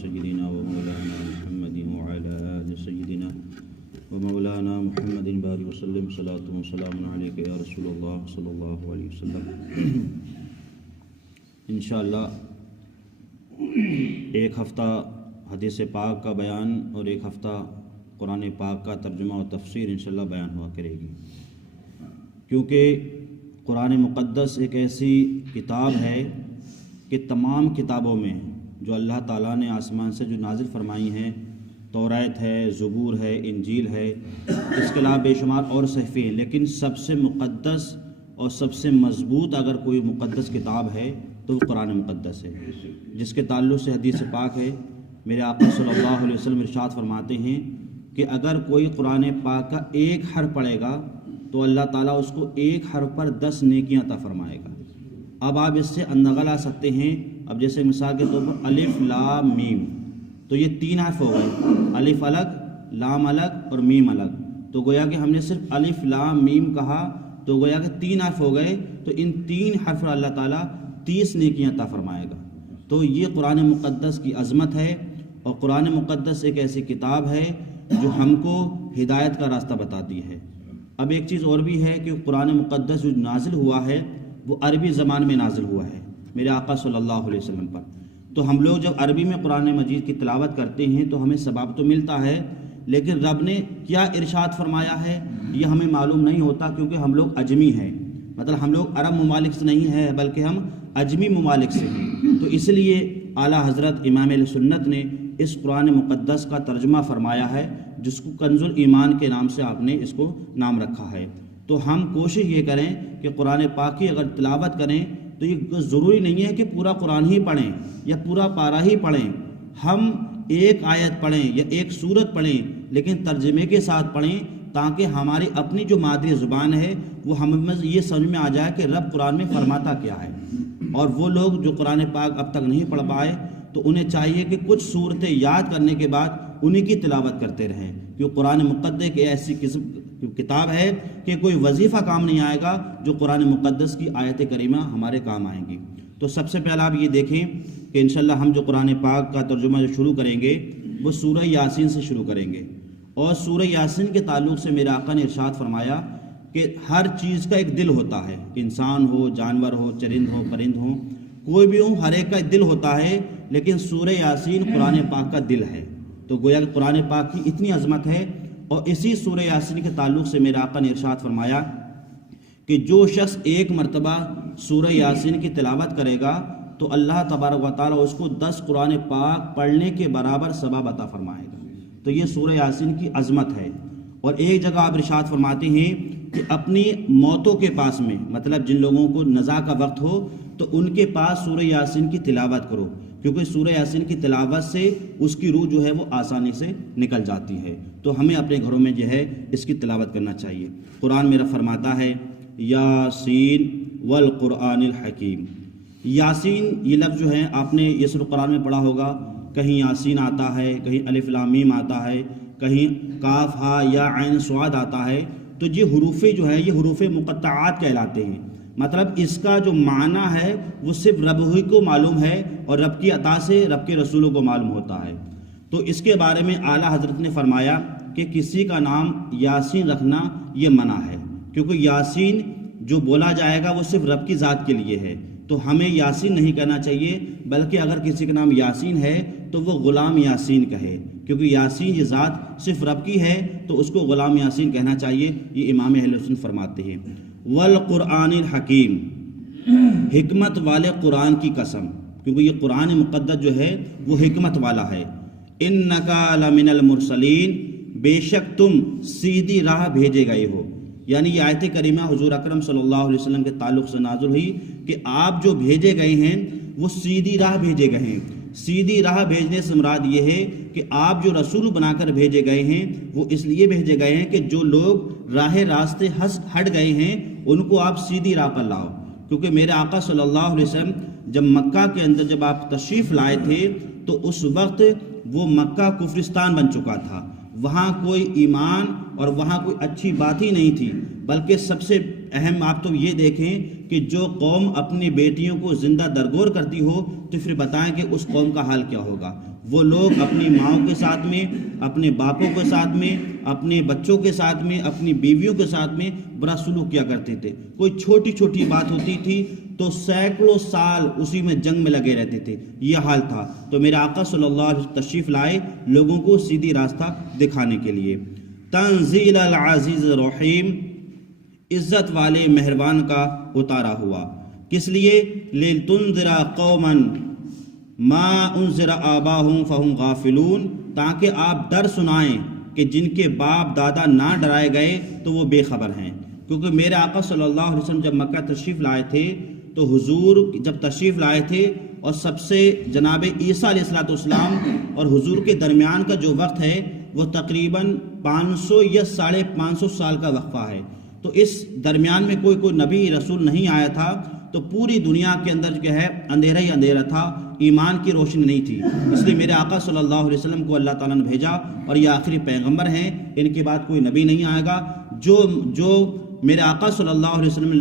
سيدنا ومولانا محمد وعلى آل سيدنا ومولانا محمد بارك وسلم صلاة وسلام عليك يا رسول الله صلى الله عليه وسلم۔ انشاءاللہ ایک ہفتہ حدیث پاک کا بیان اور ایک ہفتہ قرآن پاک کا ترجمہ و تفسیر انشاءاللہ بیان ہوا کرے گی، کیونکہ قرآن مقدس ایک ایسی کتاب ہے کہ تمام کتابوں میں جو اللہ تعالیٰ نے آسمان سے جو نازل فرمائی ہیں، توریت ہے، زبور ہے، انجیل ہے، اس کے علاوہ بے شمار اور صحیفے ہیں، لیکن سب سے مقدس اور سب سے مضبوط اگر کوئی مقدس کتاب ہے تو وہ قرآن مقدس ہے، جس کے تعلق سے حدیث پاک ہے۔ میرے آقا صلی اللہ علیہ وسلم ارشاد فرماتے ہیں کہ اگر کوئی قرآن پاک کا ایک حرف پڑھے گا تو اللہ تعالیٰ اس کو ایک حرف پر 10 نیکیاں عطا فرمائے گا۔ اب آپ اس سے اندازہ لا سکتے ہیں، اب جیسے مثال کے طور پر الف لام میم، تو یہ 3 حرف ہو گئے، الف الگ، لام الگ اور میم الگ، تو گویا کہ ہم نے صرف الف لام میم کہا تو گویا کہ 3 حرف ہو گئے، تو ان 3 حرف پر اللہ تعالیٰ 30 نیکیاں عطا فرمائے گا۔ تو یہ قرآن مقدس کی عظمت ہے، اور قرآن مقدس ایک ایسی کتاب ہے جو ہم کو ہدایت کا راستہ بتاتی ہے۔ اب ایک چیز اور بھی ہے کہ قرآن مقدس جو نازل ہوا ہے وہ عربی زبان میں نازل ہوا ہے میرے آقا صلی اللہ علیہ وسلم پر، تو ہم لوگ جب عربی میں قرآن مجید کی تلاوت کرتے ہیں تو ہمیں ثواب تو ملتا ہے، لیکن رب نے کیا ارشاد فرمایا ہے یہ ہمیں معلوم نہیں ہوتا، کیونکہ ہم لوگ اجمی ہیں، مطلب ہم لوگ عرب ممالک سے نہیں ہیں بلکہ ہم اجمی ممالک سے ہیں۔ تو اس لیے اعلیٰ حضرت امام اہل سنت نے اس قرآن مقدس کا ترجمہ فرمایا ہے، جس کو کنز الایمان کے نام سے آپ نے اس کو نام رکھا ہے۔ تو ہم کوشش یہ کریں کہ قرآن پاک کی اگر تلاوت کریں تو یہ ضروری نہیں ہے کہ پورا قرآن ہی پڑھیں یا پورا پارہ ہی پڑھیں، ہم ایک آیت پڑھیں یا ایک سورت پڑھیں لیکن ترجمے کے ساتھ پڑھیں، تاکہ ہماری اپنی جو مادری زبان ہے وہ ہمیں یہ سمجھ میں آ جائے کہ رب قرآن میں فرماتا کیا ہے۔ اور وہ لوگ جو قرآن پاک اب تک نہیں پڑھ پائے تو انہیں چاہیے کہ کچھ صورتیں یاد کرنے کے بعد انہی کی تلاوت کرتے رہیں، کیونکہ قرآن مقدس ایک ایسی قسم کتاب ہے کہ کوئی وظیفہ کام نہیں آئے گا جو قرآن مقدس کی آیت کریمہ ہمارے کام آئیں گی۔ تو سب سے پہلا آپ یہ دیکھیں کہ انشاءاللہ ہم جو قرآن پاک کا ترجمہ جو شروع کریں گے وہ سورہ یاسین سے شروع کریں گے، اور سورہ یاسین کے تعلق سے میرے آقا نے ارشاد فرمایا کہ ہر چیز کا ایک دل ہوتا ہے، انسان ہو، جانور ہو، چرند ہو، پرند ہو، کوئی بھی ہو، ہر ایک کا ایک دل ہوتا ہے، لیکن سورہ یاسین قرآن پاک کا دل ہے۔ تو گویا کہ قرآن پاک کی اتنی عظمت ہے، اور اسی سورہ یاسین کے تعلق سے میرے آقا نے ارشاد فرمایا کہ جو شخص ایک مرتبہ سورہ یاسین کی تلاوت کرے گا تو اللہ تبارک و تعالیٰ اس کو 10 قرآن پاک پڑھنے کے برابر ثواب عطا فرمائے گا۔ تو یہ سورہ یاسین کی عظمت ہے۔ اور ایک جگہ آپ ارشاد فرماتے ہیں کہ اپنی موتوں کے پاس میں، مطلب جن لوگوں کو نزا کا وقت ہو تو ان کے پاس سورہ یاسین کی تلاوت کرو، کیونکہ سورہ یاسین کی تلاوت سے اس کی روح جو ہے وہ آسانی سے نکل جاتی ہے۔ تو ہمیں اپنے گھروں میں جو ہے اس کی تلاوت کرنا چاہیے۔ قرآن میرا فرماتا ہے یاسین والقرآن الحکیم۔ یاسین یہ لفظ جو ہے آپ نے یہ سورہ قرآن میں پڑھا ہوگا، کہیں یاسین آتا ہے، کہیں الف لام میم آتا ہے، کہیں کاف ہا یا عین صاد آتا ہے۔ تو یہ حروف جو ہے یہ حروف مقطعات کہلاتے ہیں، مطلب اس کا جو معنی ہے وہ صرف رب ہی کو معلوم ہے، اور رب کی عطا سے رب کے رسولوں کو معلوم ہوتا ہے۔ تو اس کے بارے میں اعلیٰ حضرت نے فرمایا کہ کسی کا نام یاسین رکھنا یہ منع ہے، کیونکہ یاسین جو بولا جائے گا وہ صرف رب کی ذات کے لیے ہے، تو ہمیں یاسین نہیں کہنا چاہیے، بلکہ اگر کسی کا نام یاسین ہے تو وہ غلام یاسین کہے، کیونکہ یاسین یہ ذات صرف رب کی ہے تو اس کو غلام یاسین کہنا چاہیے۔ یہ امام اہل سنت فرماتے ہیں والقرآن الحکیم، حکمت والے قرآن کی قسم، کیونکہ یہ قرآن مقدس جو ہے وہ حکمت والا ہے۔ انکا لمن المرسلین، بے شک تم سیدھی راہ بھیجے گئے ہو، یعنی یہ آیت کریمہ حضور اکرم صلی اللہ علیہ وسلم کے تعلق سے نازل ہوئی کہ آپ جو بھیجے گئے ہیں وہ سیدھی راہ بھیجے گئے ہیں۔ سیدھی راہ بھیجنے سے مراد یہ ہے کہ آپ جو رسول بنا کر بھیجے گئے ہیں وہ اس لیے بھیجے گئے ہیں کہ جو لوگ راہ راستے ہٹ گئے ہیں ان کو آپ سیدھی راہ پر لاؤ، کیونکہ میرے آقا صلی اللہ علیہ وسلم جب مکہ کے اندر جب آپ تشریف لائے تھے تو اس وقت وہ مکہ کفرستان بن چکا تھا، وہاں کوئی ایمان اور وہاں کوئی اچھی بات ہی نہیں تھی، بلکہ سب سے اہم آپ تو یہ دیکھیں کہ جو قوم اپنی بیٹیوں کو زندہ درگور کرتی ہو تو پھر بتائیں کہ اس قوم کا حال کیا ہوگا۔ وہ لوگ اپنی ماؤں کے ساتھ میں، اپنے باپوں کے ساتھ میں، اپنے بچوں کے ساتھ میں، اپنی بیویوں کے ساتھ میں برا سلوک کیا کرتے تھے۔ کوئی چھوٹی چھوٹی بات ہوتی تھی تو سینکڑوں سال اسی میں جنگ میں لگے رہتے تھے، یہ حال تھا۔ تو میرے آقا صلی اللہ علیہ وسلم تشریف لائے لوگوں کو سیدھی راستہ دکھانے کے لیے۔ تنزیل العزیز الرحیم، عزت والے مہربان کا اتارا ہوا۔ کس لیے؟ لِتُنذِرَ قَوْمًا مَا أُنذِرَ آبَاؤُهُمْ فَهُمْ غَافِلُونَ، تاکہ آپ ڈر سنائیں کہ جن کے باپ دادا نہ ڈرائے گئے تو وہ بے خبر ہیں۔ کیونکہ میرے آقا صلی اللہ علیہ وسلم جب مکہ تشریف لائے تھے تو حضور جب تشریف لائے تھے اور سب سے جناب عیسیٰ علیہ السلام اور حضور کے درمیان کا جو وقت ہے وہ تقریباً 500 یا 550 سال کا وقفہ ہے۔ تو اس درمیان میں کوئی نبی رسول نہیں آیا تھا، تو پوری دنیا کے اندر جو ہے اندھیرا ہی اندھیرا تھا، ایمان کی روشنی نہیں تھی۔ اس لیے میرے آقا صلی اللہ علیہ وسلم کو اللہ تعالیٰ نے بھیجا اور یہ آخری پیغمبر ہیں، ان کے بعد کوئی نبی نہیں آئے گا۔ جو میرے آقا صلی اللہ علیہ وسلم